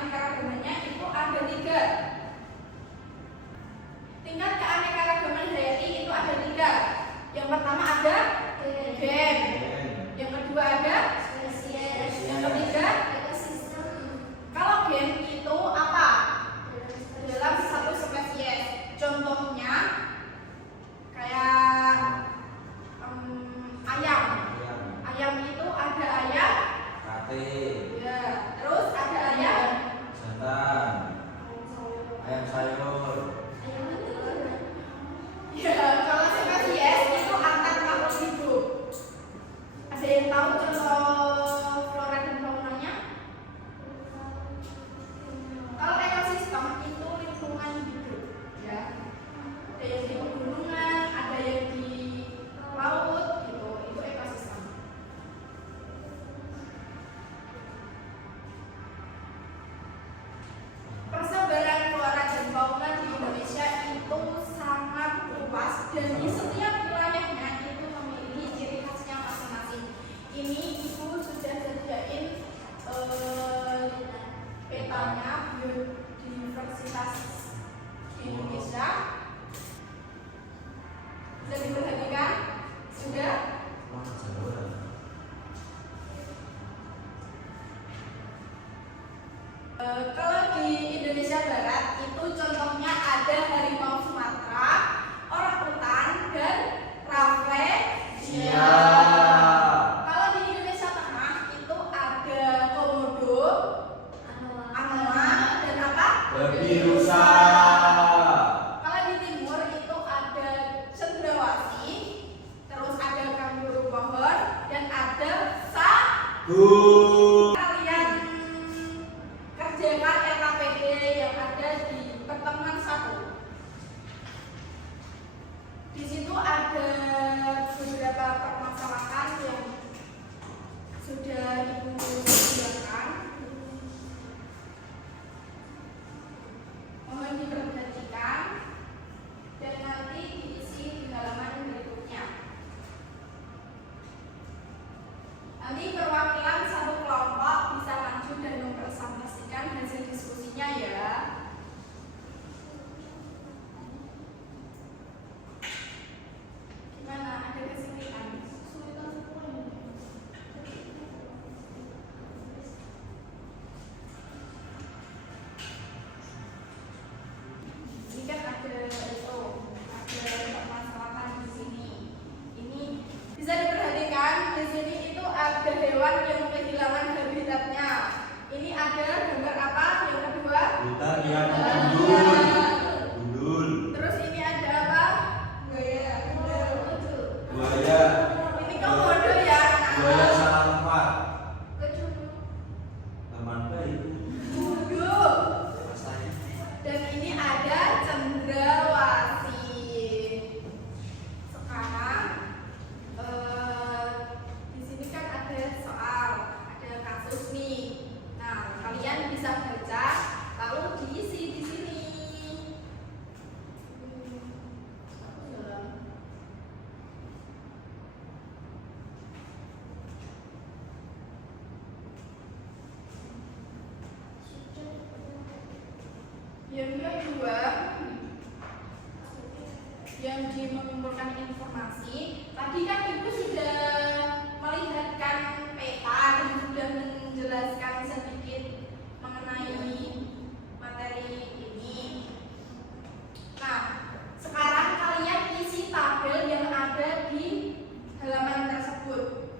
keanekaragamannya itu ada 3. Tingkat keanekaragaman hayati itu ada 3. Yang pertama ada gen, yang kedua ada spesies, yang ketiga ekosistem. Kalau gen itu apa? Dalam satu spesies. Contohnya kayak ayam. Ayam itu ada ayam kate, ya, terus ada ayam jantan, ayam sayur. Ya, kalau spesies itu antar makhluk hidup. Ada yang tahu contoh flora dan faunanya? Kalau ekosistem itu lingkungan hidup, ya. Ada yang di pegunungan, ada yang di laut, gitu. Itu ekosistem. Persebaran flora dan fauna di Indonesia itu sangat luas dan di setiap wilayahnya itu memiliki ciri khasnya masing-masing. Ini Ibu sudah sediain petanya biodiversitas di Indonesia. Sudah diperhatikan? Sudah? Kalau di Indonesia Barat itu contohnya ada harimau Sumatera, orangutan, dan rafflesia. Kalau di Indonesia Tengah itu ada komodo, anoa, dan apa? Babi rusa. Kalau di timur itu ada cendrawasih, terus ada kanguru pohon, dan ada sagu. Kalian kerjakan LKPD yang ada di pertemuan 1. Di situ ada beberapa permasalahan yang sudah Ibu sediakan. Mohon diperhatikan dan nanti diisi di halaman berikutnya. Nanti perwakilan satu kelompok bisa maju dan mempresentasikan hasil diskusinya ya. Gimana? Ada kesulitan? Ini kan ada itu, ada permasalahan di sini. Ini bisa diperhatikan di sini itu ada hewan yang kehilangan habitatnya. Ini ada gambar apa? Yang kedua? Hutan yang gundul. Terus ini ada apa? Buaya. Buaya. Ini komodo ya. Buaya salah tempat. Kecuali Teman baik. duduk. Rasanya. Dan ini ada cendrawasih. Sekarang di sini kan ada soal, ada kasus nih. Nah, kalian bisa baca lalu diisi di sini. Yang kedua, yang di mengumpulkan informasi. Tadi kan Ibu sudah melihatkan peta dan sudah menjelaskan sedikit mengenai materi ini. Nah, sekarang kalian isi tabel yang ada di halaman tersebut.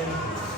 Gen.